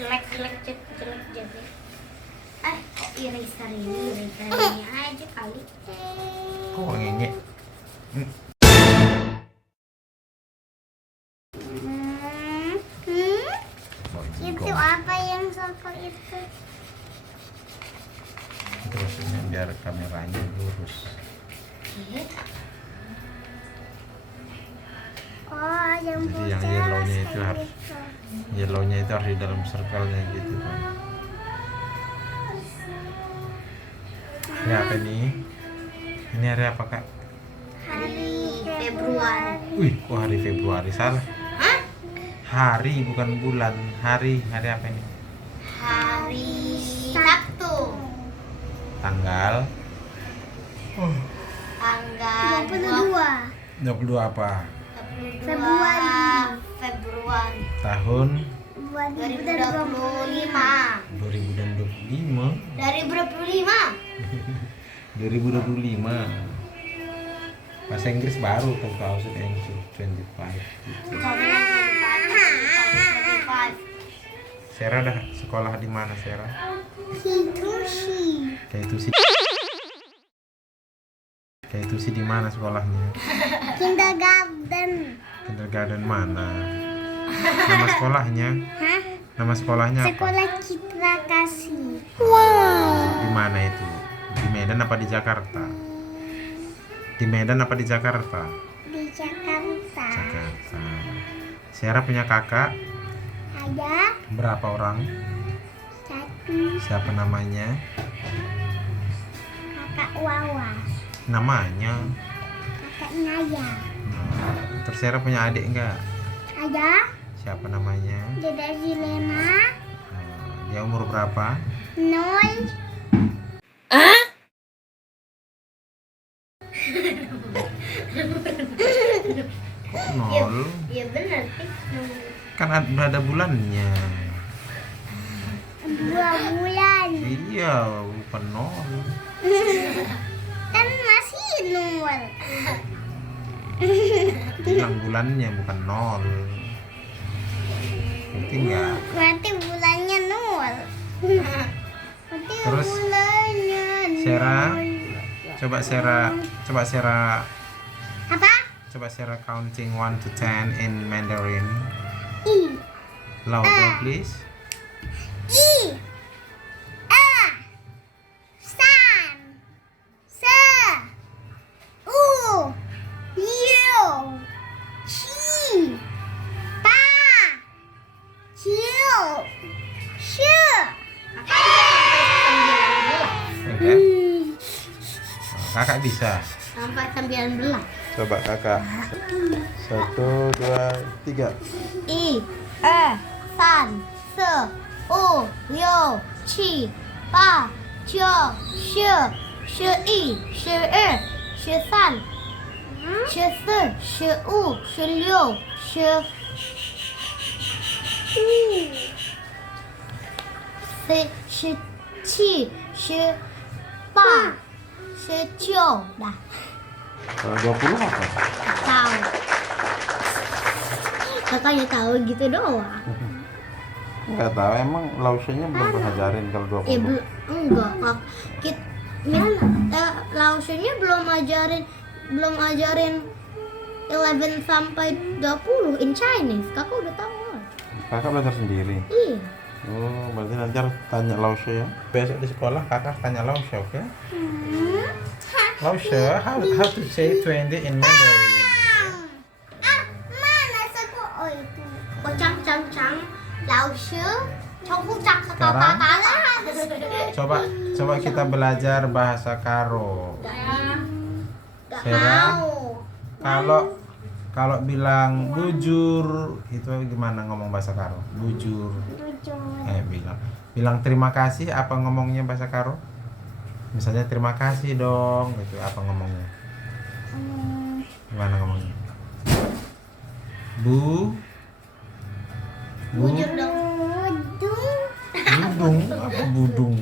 jelek jadi. Kok iri sering aja kali. Kok ngengek? Itu apa yang soko itu? Terusnya biar kameranya lurus. Oh, yang Jadi yang yellownya itu harus di dalam circle-nya gitu kan. Ini apa nih? Ini hari apa kak? Hari Februari. Wih, kok hari Februari salah? Hah? Hari bukan bulan. Hari apa ini? Hari Sabtu. Tanggal Tanggal 22 apa? Februari Tahun 2025. 2025. Dari berapa 5? 2025. Bahasa Inggris baru 2025 gitu. Sera dah sekolah di mana Sera? Kayak itu sih di mana sekolahnya? Kindergarten mana? Nama sekolahnya? Hah? Nama sekolahnya apa? Sekolah Citra Kasih. Di mana itu? Di Medan apa di Jakarta? Di Medan apa di Jakarta? Di Jakarta. Jakarta. Sera punya kakak Ada berapa orang? 1 Siapa namanya? kakak Wawa, Namanya? kakak Naya. Terus Sera punya adik enggak? Ada Siapa namanya? Deda Zilena. Dia umur berapa? 0. Kok nol? Iya benar sih. Kan ada bulannya. 2 bulan. Iya, bukan nol. Kan masih 0. Bilang bulannya bukan nol. Berarti enggak. Berarti bulannya 0. Berarti Terus, bulannya 0. Coba Sera Apa? counting 1 to 10 in Mandarin. I. Louder please. I. A. San. Se. U. Liu. Qi. Pa. Jiu. Shi. Oke. Kakak bisa. Sampai 19. Coba kakak. 1, 2, 3. I. E. San. Se. U. Liu. Qi. Pa. Jiu. Shi. Shi I. Shi Er. Shi San. Shi Si. Shi U. Shi Liu. Shi Shi Qi. Shi Pa. Shi Jiu. Dah. Kalau 20 apa? Tahu. Kakaknya tahu gitu doang. Enggak tahu, emang Lausianya belum ngajarin kalau 20. Enggak, Kak. Lausianya belum ajarin 11 sampai 20 in Chinese. Kakak udah tahu. Kakak belajar sendiri. Iya. Oh, berarti nanti harus tanya Lausia ya. Besok di sekolah kakak tanya Lausia, oke? Lausia, how to say 20 in Mandarin? Mana sekolah itu? Cang, Lausi, Cak Sekarang? Coba kita belajar bahasa Karo. Gak Sera? mau. Kalau bilang bujur itu gimana ngomong bahasa Karo? Bujur. Bilang terima kasih apa ngomongnya bahasa Karo? Misalnya terima kasih dong gitu, apa ngomongnya? Gimana ngomongnya? Bujur dong. Budung apa budung?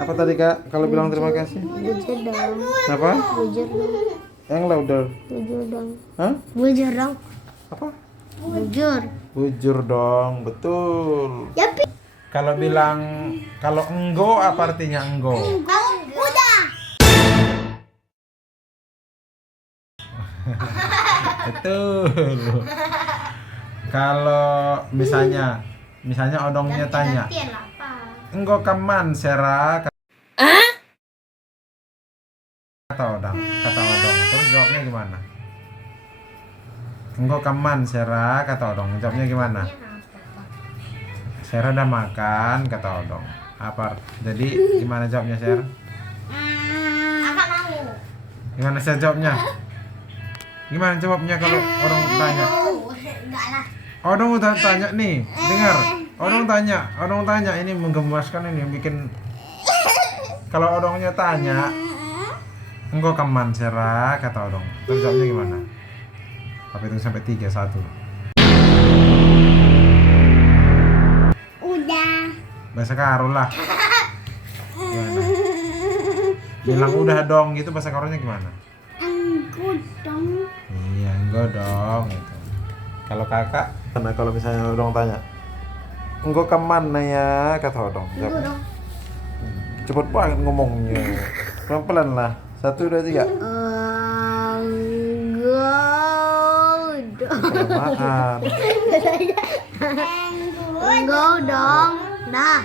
Apa tadi kak? Kalau bilang terima kasih? Bujur dong. Apa? Bujur dong. Yang louder? Bujur dong. Hah? Bujur dong. Apa? Bujur. Bujur dong, betul. Ya, Kalau enggo apa artinya enggo? udah. Betul. Kalau misalnya odongnya tanya, enggo kaman sera? Kata odong. Terus jawabnya gimana? Enggo kaman sera? Kata odong. Jawabnya gimana? Sera udah makan, kata odong. Apa? Jadi gimana jawabnya Ser? Kakak mau. Gimana Ser jawabnya? Gimana jawabnya kalau orang tanya? Enggak lah. Odong udah tanya nih, dengar. Odong tanya ini menggemaskan ini bikin. Kalau odongnya tanya, engkau kaman sera? Kata odong. Terus jawabnya gimana? Apa itu sampai 3, 1. Udah. Bahasa Karo lah. Gimana? Bilang udah dong gitu bahasa Karonya gimana? Engkau dong. Iya, enggak dong gitu. Kalau kakak, karena kalau misalnya odong tanya, engkau kemana ya? Kata odong. Engkau dong. Cepet banget ngomongnya. Pelan-pelan lah. 1, 2, 3. Kelamaan. Engkau dong. Dah.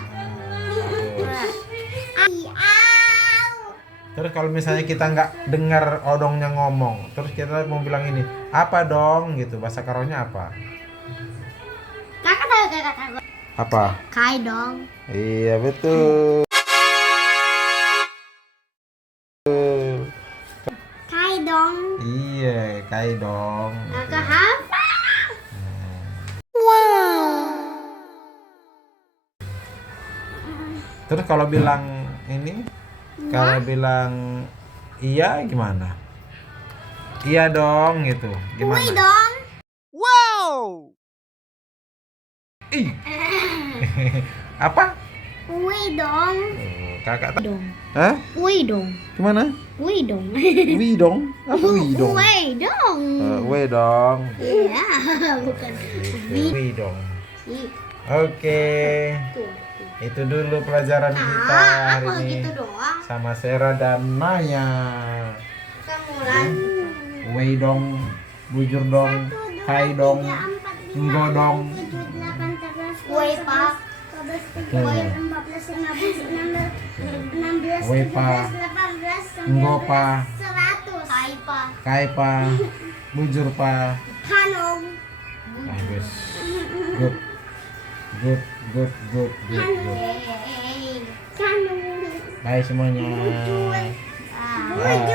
Terus kalau misalnya kita nggak dengar odongnya ngomong, terus kita mau bilang ini, apa dong gitu, bahasa Karonya apa? Kakak tahu. Apa? Kai dong. Iya betul. Kai dong. Iya, kai dong. Kakak apa? Terus kalau bilang ini, kalau bilang iya gimana? Iya dong gitu. Gimana? Wih dong. Ih. Apa? Wih dong. Oh, kakak tak. Dong. Hah? Wih dong. Gimana? Wih dong. Wi dong? Apa wi dong? Wih dong. Wei dong. Iya, bukan. Wi dong. Ih, Oke. tuh. Itu dulu pelajaran kita hari Apa ini gitu doang? sama Sera dan Maya. Kemulan. Wei dong, bujur dong, kai dong, enggo dong. Wih pak. Wei pa, enggo pa, 100. Kai pak. kai pa, bujur pa. Kanong. Bagus. Good. Good, good, good, good, good. Kanong. Bye semuanya. Ah. Bye.